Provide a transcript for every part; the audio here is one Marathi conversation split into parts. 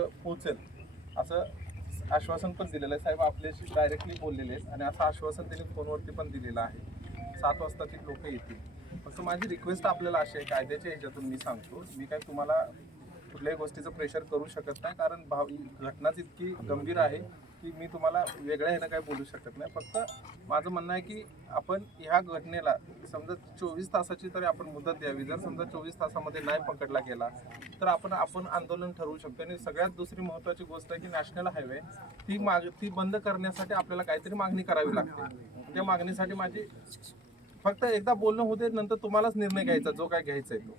पर्यंत पोहोचेल. असं आश्वासन पण दिलेलं आहे. साहेब आपल्याशी डायरेक्टली बोललेले आहेत आणि असं आश्वासन त्यांनी फोनवरती पण दिलेलं आहे. सात वाजता ती लोक येतील. फक्त माझी रिक्वेस्ट आपल्याला अशी आहे कायद्याच्या ह्याच्यातून मी सांगतो. मी काय तुम्हाला कुठल्याही गोष्टीचं प्रेशर करू शकत नाही कारण भाव घटनाच इतकी गंभीर आहे. की मी तुम्हाला वेगळ्या ह्यानं काय बोलू शकत नाही. फक्त माझं म्हणणं आहे की आपण ह्या घटनेला समजा चोवीस तासाची तरी आपण मुदत द्यावी. जर समजा चोवीस तासामध्ये नाही पकडला गेला तर आपण आपण आंदोलन ठरवू शकतो. आणि सगळ्यात दुसरी महत्त्वाची गोष्ट आहे की नॅशनल हायवे ती माग ती बंद करण्यासाठी आपल्याला काहीतरी मागणी करावी लागते. त्या मागणीसाठी माझी फक्त एकदा बोलणं होते नंतर तुम्हालाच निर्णय घ्यायचा जो काय घ्यायचा आहे तो.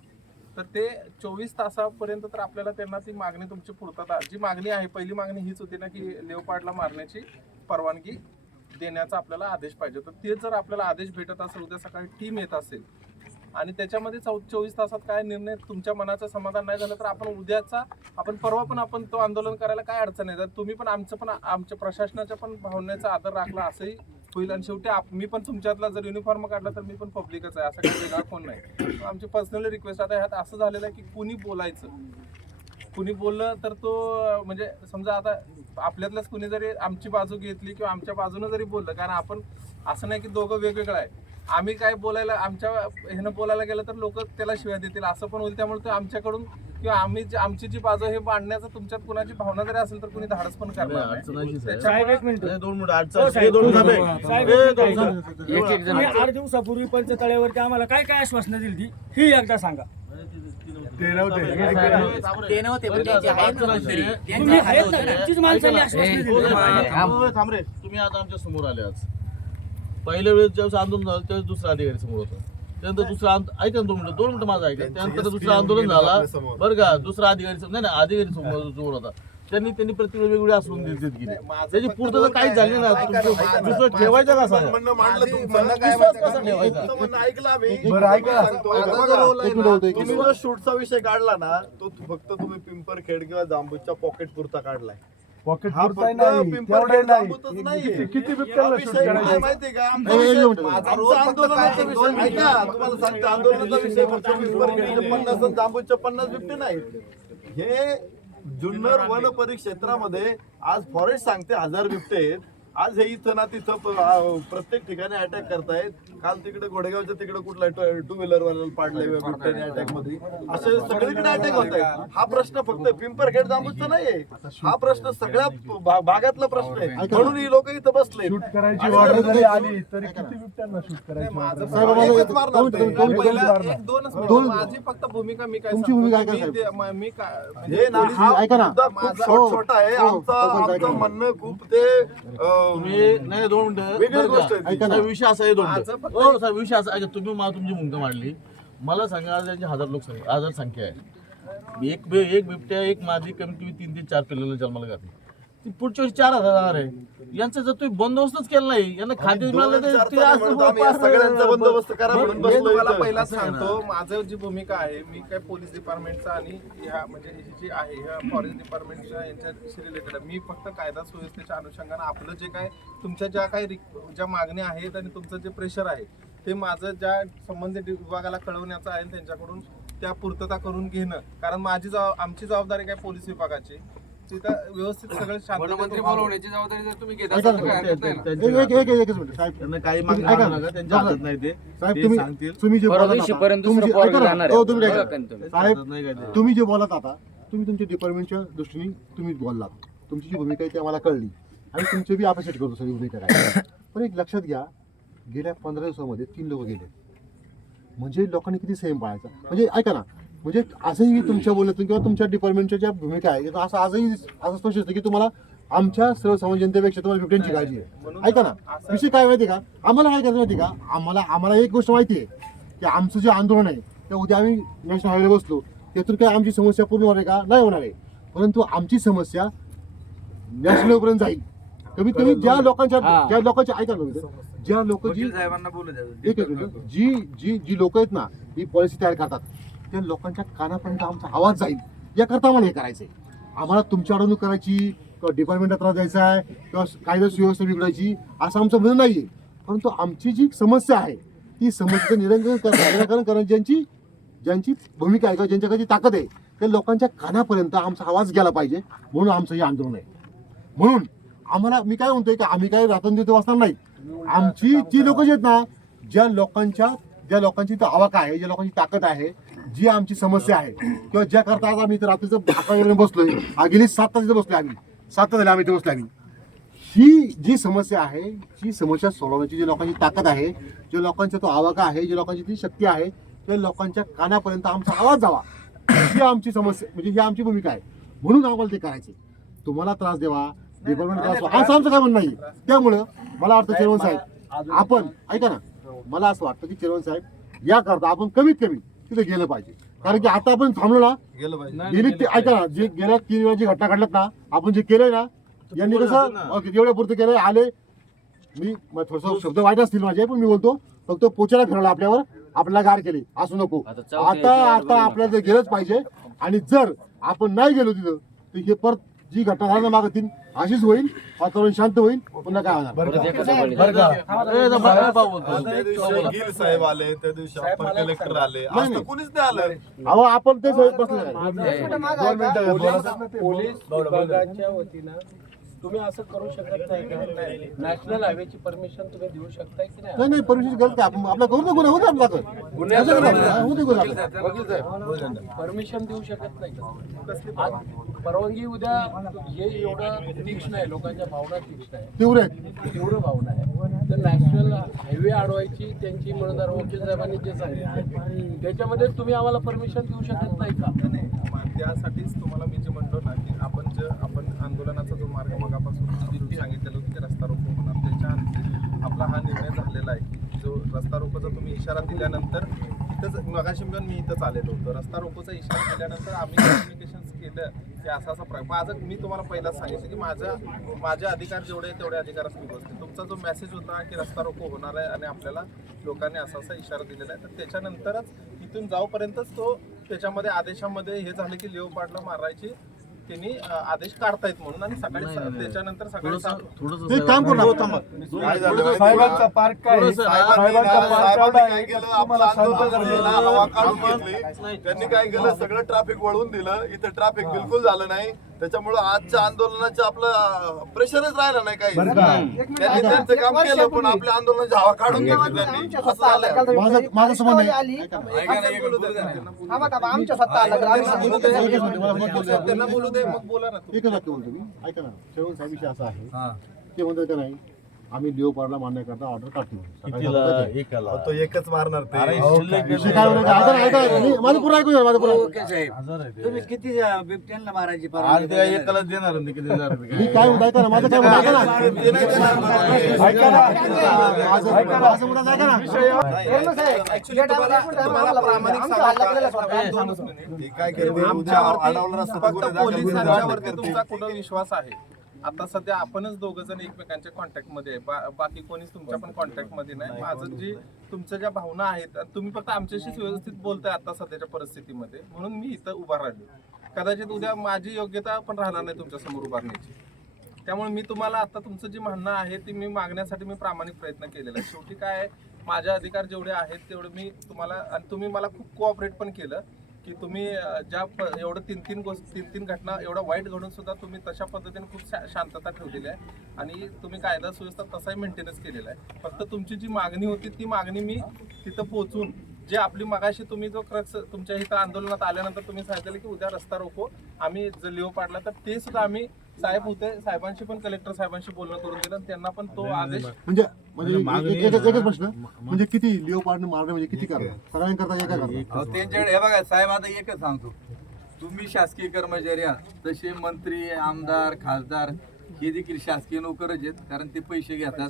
तर ते चोवीस तासापर्यंत तर आपल्याला त्यांना ती मागणी तुमची पूर्तता. जी मागणी आहे पहिली मागणी हीच होती ना की लेवपाडला मारण्याची परवानगी देण्याचा आपल्याला आदेश पाहिजे तर ते जर आपल्याला आदेश भेटत असेल उद्या सकाळी टीम येत असेल आणि त्याच्यामध्ये चौ चोवीस तासात काय निर्णय तुमच्या मनाचं समाधान नाही झालं तर आपण उद्याचा आपण परवा पण आपण तो आंदोलन करायला काय अडचण आहे? जर तुम्ही पण आमचं पण आमच्या प्रशासनाच्या पण भावनेचा आदर राखला असंही होईल. आणि शेवटी मी पण तुमच्यातला जर युनिफॉर्म काढला तर मी पण पब्लिकच आहे. असं काही वेगळा कोण नाही. आमची पर्सनली रिक्वेस्ट आता ह्यात असं झालेलं आहे की कुणी बोलायचं? कुणी बोललं तर तो म्हणजे समजा आता आपल्यातलंच कुणी जरी आमची बाजू घेतली किंवा आमच्या बाजूनं जरी बोललं कारण आपण असं नाही की दोघं वेगवेगळं आहे. आम्ही काय बोलायला आमच्या ह्यानं बोलायला गेलं तर लोक त्याला शिव्या देतील. असं पण होईल. त्यामुळे तो आमच्याकडून किंवा आम्ही जी- आमची जी बाजू आहे हे मांडण्याचं तुमच्यात कुणाची भावना जरी असेल तर कुणी धाडस पण करणार नाही. अशी साहेब. त्याच्यामुळे- साहेब एक मिनिट. ए, दोन मिनिट हो, अडचण साहेब. दोन थांबे साहेब, ए, एक दोन मिनिट. थांबे. एक- एक जण- तुम्ही आठ दिवसापूर्वी पंचतळ्यावरती आम्हाला काय काय आश्वासनं दिली ती ही एकदा सांगा. ते नव्हते ते नव्हते पण त्यांचे आहेत ना मंत्री. त्यांचे तुम्ही आहेत ना आहेत ना. त्यांचीच माणसांनी ऐका ना. आश्वासनं ए, दिली. थांब थांब रे. तुम्ही आता आमच्यासमोर आले आज. पहिल्या वेळेस ज्यावेळेस आंदोलन झालं त्यावेळेस दुसरा अधिकारी समोर होता. त्यानंतर दुसरं आंद- ऐका ना दोन मिनिटं दोन मिनिटं माझं ऐका. त्यानंतर दुसरं आंदोलन झाला. बरं का दुसरा अधिकारी सम- नाही नाही अधिकारी समोर समोर होता. त्यांनी त्यांनी प्रत्येक वेगवेगळी आसून देत देत गेली. माझं त्याची पूर्तता काहीच काय- झाली ना ऐका ना, तुमचं. दुसरं ठेवायचं का सांगा? म्हणणं मांडलं तुमचं. विश्वास कसा आहे का? ठेवायचा? तुमचं म्हणणं ऐकलं आम्ही बरं ऐका. सांगतो. माझा बघा, जो रोल आहे तुम्ही ना, तुम्ही जो शूटचा विषय काढला ना तो फक्त तुम्ही पिंपरखेड किंवा जांबूच्या पॉकेट पुरता काढलाय. पॉकेट हा पुरताही फक्त नाही तेवढे नाही. नाहीये. किती- किती हा बिबट्याला विषय शूट काय करायचं? माहितीये का? आमचा ए, ए, विषय- दोन मिनिटं. आमचा रोल फक्त आंदोलनाचा विषय दोन मिनिटं. ऐका तुम्हाला सांगतो आंदोलनाचा विषय फक्त पिंपरखेडचे पन्नास आणि जांबूच्या पन्नास बिबटे नाहीत. हे जुन्नर वन परिक्षेत्रामध्ये आज फॉरेस्ट सांगते हजार बिबटे आहेत. आज हे इथं ना तिथं आ, प्रत्येक ठिकाणी अटॅक करतायत. काल तिकडे घोडेगावच्या तिकडे कुठला टू व्हीलर वाला पाडलाय बिबट्याने अटॅकमध्ये असे सगळीकडे अटॅक होत आहेत हा प्रश्न फक्त पिंपरखेड जांबूचा नाहीये. हा प्रश्न सगळ्या भा- भागातला प्रश्न आहे. म्हणून ही लोक इथं बसले शूट करायची ऑर्डर जरी आली तरी किती बिबट्यांना शूट करायची order? दोन- माझी फक्त भूमिका मी काय तुमची सांगतो भूमिका की काय मी साहेब? ते- म- मी काय म्हणजे हे ना पोलीस- हा ऐका ना. मुद्दा खूप माझा- छोट छोटा आहे. हो, आमचा हो, हो, आमचं ऐका. म्हणणं खूप ते अं, तुम्ही नाही दोन मिनिटं वेगळी बरं गोष्ट का? आहे ती. ऐका ना, विषय असा आहे दोन माझं मिनिटं. फक्त- हो साहेब विषय असा ऐका तुम्ही मला तुमची भूमिका मांडली मला सांगा आज यांची हजार लोकसंख्या हजार संख्या आहे एक बे- एक बिबट्या एक माझी कमीत कमी तीन ते चार पिल्लेला जन्माला घातली ती पुढच्या वर्षी चार हजार जाणार आहे. यांचा जर तुम्ही बंदोबस्तच केला नाही यांना खाद्य मिळालं तर ते सगळ्यांचा बंदोबस्त करा म्हणून मी बसलोय तुम्हाला इथं. पहिला. सांगतो माझं जी भूमिका आहे मी काय पोलीस डिपार्टमेंटचा आणि ह्या म्हणजे ही जी आहे ह्या फॉरेस्ट डिपार्टमेंटच्या यांच्याशी रिलेटेड मी फक्त कायदा सुव्यवस्थेच्या अनुषंगाने आपलं जे काय तुमच्या ज्या काही ज्या मागण्या आहेत आणि तुमचं जे प्रेशर आहे ते माझं ज्या संबंधित विभागाला कळवण्याचं आहे त्यांच्याकडून त्या पूर्तता करून घेणं. कारण माझी जबाब आमची जबाबदारी काय पोलीस विभागाची? तिथं व्यवस्थित सगळं वनमंत्री शांत बोलवण्याची जबाबदारी जर तुम्ही घेत ऐका असाल तर काय ना, हरकत नाही ना. एक- एक- एक- एक- एकच मिनिट साहेब त्यांना काही मागणी ऐका आणू ना. नका, त्यांच्या बरं. हातात नाही ते साहेब ते तुम्ही सांगतील तुम्ही जे परवा बोलत दिवशी आता- पर्यंत तुम्ही दुसरं जे- पोरग ऐका ना. जाणार आहे. हो, तुम्ही बघा ऐका. का तुम्ही. साहेब हातात नाही काय ते. तुम्ही जे बोलत आता तुम्ही तुमच्या डिपार्टमेंटच्या दृष्टीने तुम्ही बोललात तुमची जी भूमिका आहे ती आम्हाला कळली आणि तुमची बी अप्रिशिएट करतो सगळी भूमिका काय पण एक लक्षात घ्या गेल्या पंधरा दिवसामध्ये तीन लोक गेले म्हणजे लोकांनी किती संयम पाळायचा म्हणजे ऐका ना म्हणजे असंही तुमच्या बोलण्यातून किंवा तुमच्या डिपार्टमेंटच्या ज्या भूमिका आहे तर असं आजही असं स्पष्ट असतं की तुम्हाला आमच्या सर्वसामान्य जनतेपेक्षा तुम्हाला बिबट्यांची काळजी आहे. ऐका ना विषय काय माहिती का? आम्हाला काय करायचं माहिती का? आम्हाला आम्हाला एक गोष्ट माहिती आहे की आमचं जे आंदोलन आहे ते उद्या आम्ही नॅशनल हायवे बसलो त्यातून काय आमची समस्या पूर्ण होणार आहे का? नाही होणार आहे. परंतु आमची समस्या नॅशनल पर्यंत जाईल. कमीत कमी ज्या लोकांच्या हा. ज्या लोकांच्या ऐका ना तुम्ही, ज्या लोक. जी जी जी लोक आहेत ना ही पॉलिसी तयार करतात. त्या लोकांच्या कानापर्यंत आमचा आवाज जाईल. याकरता आम्हाला हे करायचंय. आम्हाला तुमची अडवणूक करायची किंवा डिपार्टमेंटला त्रास द्यायचा आहे किंवा कायदा सुव्यवस्था बिघडायची असं आमचं म्हणणं नाहीये. परंतु आमची जी समस्या आहे ती समस्येचं निराकरण कर- निराकरण ज्यांची ज्यांची भूमिका आहे किंवा ज्यांच्याकडे जी ताकद आहे ते लोकांच्या कानापर्यंत आमचा आवाज गेला पाहिजे म्हणून आमचं हे आंदोलन आहे. म्हणून आम्हाला मी काय म्हणतोय की आम्ही काय रात्रंदिवस वाचणार नाही. आमची जी लोक आहेत ना ज्या लोकांच्या ज्या लोकांची इथं आवाका आहे ज्या लोकांची ताकद आहे जी आमची समस्या आहे किंवा ज्या करता आज आम्ही रात्रीचं अकरा वाजेपर्यंत बसलोय हा गेली सात तास इथे बसलोय आम्ही. सात तास झाले आम्ही इथे बसलोय आम्ही. ही जी समस्या आहे जी समस्या सोडवण्याची जी लोकांची ताकद आहे जे लोकांचा तो आवाका आहे जे लोकांची ती शक्ती आहे त्या लोकांच्या कानापर्यंत आमचा आवाज जावा. ही आमची समस्या म्हणजे ही आमची भूमिका आहे. म्हणून आम्हाला ते करायचे तुम्हाला त्रास द्यावा डिपार्टमेंट त्रास असं आमचं काय म्हणणं नाही. त्यामुळं मला वाटतं चेअरमन साहेब आपण ऐका ना मला असं वाटतं की चेअरमन साहेब या करता आपण कमीत कमी तिथे गेलं पाहिजे. कारण की आता आपण थांबलो ना गेलं पाहिजे. गेली ते ऐका ना जे गेल्या तीन वेळा जी घटना घडल्यात ना आपण जे केलंय ना यांनी कसं. ओके, जेवढ्या पुरतं केलंय आले. मी थोडस शब्द वाईट असतील माझे पण मी बोलतो फक्त पोचायला फिरवला आपल्यावर आपल्याला गार केले. असू नको. आता आता आपल्याला ते गेलंच पाहिजे आणि जर आपण नाही गेलो तिथं तर हे परत जी घटना झाली ना मागं तीन अशीच होईल वातावरण शांत होईल पुन्हा काय होणार. त्या दिवशी गिल साहेब आले त्या दिवशी अप्पर कलेक्टर आले आज नाही, तर कुणीच नाही आलं. अहो आपण ते बसले दोन मिनिटं बोला. पोलीस विभागाच्या वतीनं तुम्ही असं करू शकत नाही का? नॅशनल हायवेची परमिशन तुम्ही देऊ शकताय की नाही? नाही नाही परमिशन काय आपण आपला करू गुन्हा होऊ दे आपला होऊ दे गुन्हा आपला. परमिशन देऊ शकत नाही का? आज परवानगी उद्या हे एवढं तीक्ष्ण आहे लोकांच्या भावना तीक्ष्ण आहे. तीव्र आहे. तीव्र भावना आहे. तर नॅशनल हायवे अडवायची त्यांची मतदार वकील साहेबांनी जे सांगितलं त्याच्यामध्ये तुम्ही आम्हाला परमिशन देऊ शकत नाही का? नाही, त्यासाठीच तुम्हाला मी जे म्हणलो ना की आपण जे आपण आंदोलनाचा जो मार्ग मगापासून सांगितलेलं होतं की रस्ता रोको होणार त्याच्या आपला हा निर्णय झालेला आहे की जो रस्ता रोकोचा तुम्ही इशारा दिल्यानंतर इथंच मगाशी पण मी इथंच आलेलो होतो. रस्ता रोकोचा इशारा दिल्यानंतर आम्ही कम्युनिकेशन केलं की असा असा प्र माझं मी तुम्हाला पहिलाच सांगितलं की माझा माझे अधिकार जेवढे तेवढे अधिकार असतील गोष्टी तुमचा जो मेसेज होता की रस्ता रोको होणार आहे आणि आपल्याला लोकांनी असा असा इशारा दिलेला आहे तर त्याच्यानंतरच इथून जाऊपर्यंतच तो त्याच्यामध्ये आदेशामध्ये हे झाले की लेव पाडला मारायची त्यांनी आदेश काढतायत म्हणून आणि सकाळी नाही, नाही. त्याच्यानंतर सकाळी थोडंसं सात- थोडंसं ते काम करू साहेब- नका थांबा. काय झालं माहिती साहेबांचा का? पार्क काय? आहे? थोडंसं- साहेबांनी साहेबांचा ना- पार्क साहेबांनी एवढा काय आहे केलं? की आपलं तुम्हाला आंदोलन शांत झालं ना, हवा काढून घेतली. त्यांनी काय केलं? सगळं ट्रॅफिक वळवून दिलं. इथं ट्रॅफिक बिलकुल झालं नाही. त्याच्यामुळे आजच्या आंदोलनाचं आपलं प्रेशरच राहिलं नाही काही. बरं का? त्यांनी त्यांचं काम केलं पण आपल्या आंदोलनाची हवा काढून घेतली त्यांनी. असं झालं माझं माझं संबंध आहे ऐका ना, एक बोलू द्या त्यांना. आमच्या स्वतः आलं आम्ही. त्यांना बोलू दे मग बोला ना तुम्ही. एकच वाक्य बोलतो मी ऐका ना शेवट साहेब विषय असा आहे ते म्हणतात का नाही आम्ही लिओपार्डला मान्य करता ऑर्डर काढतो. एकाला. तो एकच मारणार ते विषय काय होणार? ऐका ना, ऐका ना. मी- माझं पुढे ऐकू द्या, माझं पुढे ऐकू द्या. हजार आहे ते. तुम्ही किती बिबट्यांना मारायची आज त्या एकाला देणार नाही, किती देणार नाही. मी काय म्हणतो ऐका ना माझं काय म्हणणं ऐका ना ते नाही करणार. ऐका ना. माझं माझं मुद्दा ऐका ना Actually तुम्हाला तुम्हाला प्रामाणिक सांगू का? ते काय केलं ते उद्या अडवलं असतं तर फक्त गुन्हे दाखल पोलिसांच्यावरती करतील. तुमचा कुठं विश्वास आहे आता सध्या आपणच दोघं जण एकमेकांच्या कॉन्टॅक्टमध्ये आहे. बा- बाकी कोणीच तुमच्या पण कॉन्टॅक्टमध्ये नाही. माझं जी तुमच्या ज्या भावना आहेत तुम्ही फक्त आमच्याशीच व्यवस्थित बोलताय आता सध्याच्या परिस्थितीमध्ये. म्हणून मी इथं उभा राहिलो. कदाचित उद्या माझी योग्यता पण राहणार नाही तुमच्यासमोर उभारण्याची त्यामुळे मी तुम्हाला आता तुमचं जे म्हणणं आहे ते मी मागण्यासाठी मी प्रामाणिक प्रयत्न केलेला आहे. शेवटी काय आहे, माझे अधिकार जेवढे आहेत तेवढे मी तुम्हाला आणि तुम्ही मला खूप कोऑपरेट पण केलं. की तुम्ही ज्या प- एवढं तीन तीन गोष्ट तीन तीन घटना एवढं वाईट घडून सुद्धा तुम्ही तशा पद्धतीने खूप शा- शांतता ठेवलेली आहे. आणि तुम्ही कायदा सुव्यवस्था तसाही मेंटेनन्स केलेला आहे. फक्त तुमची जी मागणी होती ती मागणी मी तिथं पोहोचून जे आपली मगाशी तुम्ही जो क्रक्स तुमच्या इथं आंदोलनात आल्यानंतर तुम्ही सांगितलं की उद्या रस्ता रोको आम्ही जर लिओ पाडला तर ते सुद्धा आम्ही साहेब होते साहेबांशी पण कलेक्टर साहेबांशी बोलणं करून दिलं आणि त्यांना पण तो आदेश म्हणजे म्हणजे एक- एकच एकच प्रश्न. म्हणजे किती लिओपार्डने मारणे म्हणजे किती करणार सगळ्यांकरता एका करणार अहो, त्यांच्याकडे हे बघा साहेब आता एकच सांगतो. तुम्ही शासकीय कर्मचारी आहात तसे मंत्री आमदार खासदार हे देखील शासकीय नोकरच आहेत कारण ते पैसे घेतात.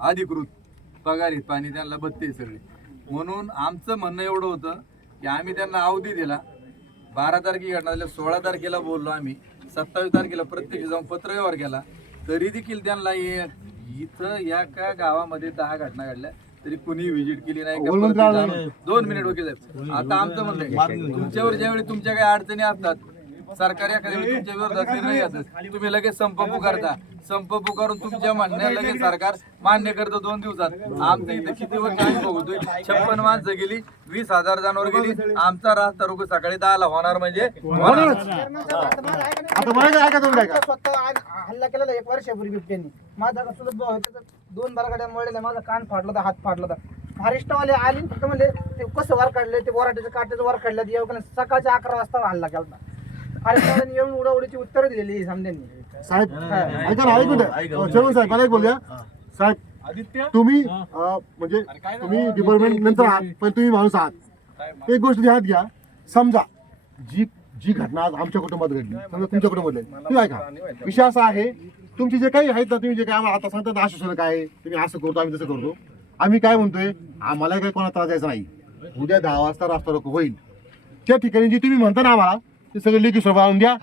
अधिकृत पगार आहेत पाणी त्यांना बत्ते सगळे. म्हणून आमचं म्हणणं एवढं होतं की आम्ही त्यांना अवधी दिला. बारा तारखे घटना झाल्या सोळा तारखेला बोललो आम्ही. सत्तावीस तारखेला प्रत्यक्ष जाऊन पत्रव्यवहार केला. तरी देखील त्यांना इथं या का गावामध्ये दहा घटना घडल्या तरी कुणी व्हिजिट केली नाही का? वनमंत्री परत आला जाऊन- दोन मिनिट वकील साहेब. आता आमचं म्हणणं आहे तुमच्यावर ज्यावेळी तुमच्या काही अडचणी असतात सरकार वेळी तुमच्या विरोधात निर्णय घेतं तुम्ही लगेच संप पुकारता. संप पुकारून तुमच्या म्हणण्या लगेच सरकार मान्य करतं दोन दिवसात. आमचं इथं किती वर्ष आम्ही बघतोय? छप्पन माणसं गेली वीस हजार जणांवर गेली. आमचा रास्ता रोग सकाळी दहाला होणार म्हणजे हल्ला केलेला एक वर्षापूर्वी बिबट्यांनी. माझा का चुलत भाऊ आहे, त्याचा दोन बरगाड्या मोडलेला माझा कान फाडला होता हात फाडला होता. फॉरेस्टवाले आले फक्त म्हणले ते कसं वर काढले ते वराट्याच्या काट्याचं वर काढलं सकाळच्या अकरा वाजता हल्ला केला फॉरेस्टवाल्यांनी येऊन उडाउडीची उत्तरं दिलेली समजांनी साहेब ऐका ना चेअरमन साहेब मला एक बोल द्या साहेब तुम्ही अं, म्हणजे तुम्ही डिपार्टमेंट नंतर आहात पण तुम्ही माणूस आहात. एक गोष्ट ध्यानात घ्या. समजा जी जी घटना आज आमच्या कुटुंबात घडली समजा तुमच्या कुटुंबात घडली. तुम्ही ऐका. विषय असा आहे तुमचे जे काही आहेत ना तुम्ही जे काही आम्हाला आता सांगता ना आश्वासन काय आहे, तुम्ही असं करतो आम्ही तसं करतो. आम्ही काय म्हणतोय आम्हाला काही कोणा त्रास द्यायचा नाही. उद्या दहा वाजता रास्ता रोको होईल. त्या ठिकाणी जे तुम्ही म्हणता ना आम्हाला ते सगळे लेखी स्वरूप आणून द्या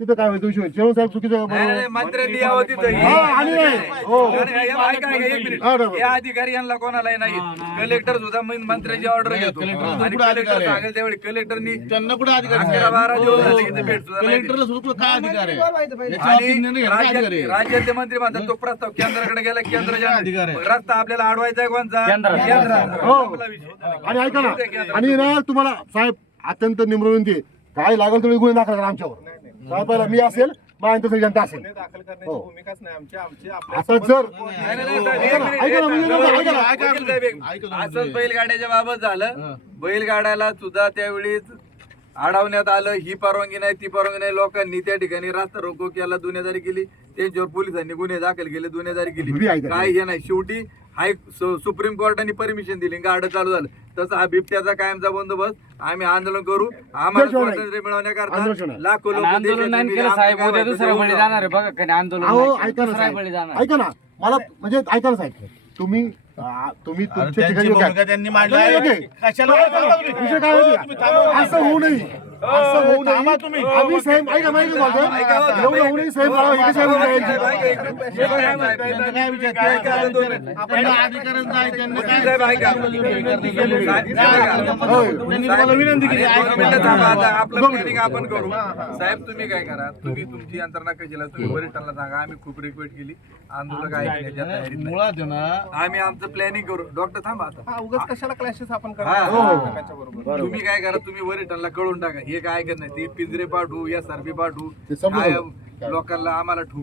तिथं काय होईल विषय चेअरमन साहेब चुकीचं नाही, नाही, बरोबर मंत्र्यांनी यावं तिथं. हा, आणि नाही. हो. नाही, नाही, हे ऐका, ऐका, एक मिनिट. हा, बरोबर. या अधिकारी यांना कोणालाही नाही कलेक्टर सुद्धा मग मंत्र्याची ऑर्डर घेतो कलेक्टर आणि कुठं अधिकार कलेक्टर आहे? सांगेल त्यावेळी कलेक्टरनी त्यांना कुठे अधिकार आहे? अकरा बारा दिवस झाले की ते भेट सुद्धा नाही दिली. कलेक्टरला सुद्धा काय अधिकार आहे निर्णय अधिकार राज्यात- राज्यातले मंत्री म्हणतात तो प्रस्ताव केंद्राकडे गेला केंद्राच्या अधिकार आहे. रस्ता आपल्याला अडवायचा आहे कोणचा केंद्राचा. हो. संपला विषय. आणि ऐका ना आणि ना तुम्हाला साहेब अत्यंत निम्र विनंती आहे. काय लागेल तुम्ही गुन्हे दाखल करा आमच्यावर. साहेबाला मी असेल माझ्या सगळी जनता असेल. गुन्हे दाखल करण्याची हो. भूमिकाच नाही आमची. आमची आपल्या आता जर नाही, नाही, नाही, साहेब, एक ऐका ना, मिनिट, ऐका ना, एक म्हणजे मिनिट. ऐका ना, ऐका वकील साहेब, एक- ऐका ना, असंच तुम्ही. बैलगाड्याच्या बाबत झालं. बैलगाड्याला सुद्धा त्यावेळीच अडवण्यात आलं. ही परवानगी नाही ती परवानगी नाही. लोकांनी त्या ठिकाणी रास्ता रोको केला गुन्हेगारी केली. त्यांच्यावर पोलिसांनी गुन्हे दाखल केले गुन्हेगारी तुम्ही केली ऐका. काय हे नाही. शेवटी हाय सु- सुप्रीम कोर्टाने परमिशन दिली गाडं चालू झालं. तसं हा बिबट्याचा कायमचा बंदोबस्त आम्ही आंदोलन करू. आम्हाला. स्वातंत्र्य मिळवण्याकरता. लाखो लोक आंदोलन नाही केलं साहेब उद्या दुसऱ्या बळी जाणार आहे. बघा का नाही आंदोलन अहो नाही केलं, ऐका ना दुसऱ्या बळी साहेब जाणार. ऐका ना मला म्हणजे ऐका ना साहेब. तुम्ही आ, तुम्ही तुमच्या ठिकाणी त्यांनी मांडली नाही, आहे. नाही, नाही. विषय काय माहिती आहे? असं होऊ नये. असं होऊ नये. आम्ही साहेब ऐका. माहिती हो, एवढं होऊ नये साहेब हे. हे विनंती केली. आपलं आपण करू. तुम्ही काय करा? तुम्ही तुमची यंत्रणा कशीला? तुम्ही वरिष्ठांना सांगा. आम्ही खूप रिक्वेस्ट केली. आंदोलन ऐकण्याच्या तयारीत नाही. मुळात आम्ही आमचं प्लॅनिंग करू. डॉक्टर थांबा आता. हा उगाच कशाला क्लॅशेस आपण हा, करतो हो. बरोबर. तुम्ही काय करा? तुम्ही वरिष्ठांना कळून टाका. हे काय ऐकत नाही ते पिंजरे पाठवू या सरबी पाठवू. काय लोकांना आम्हाला ठोक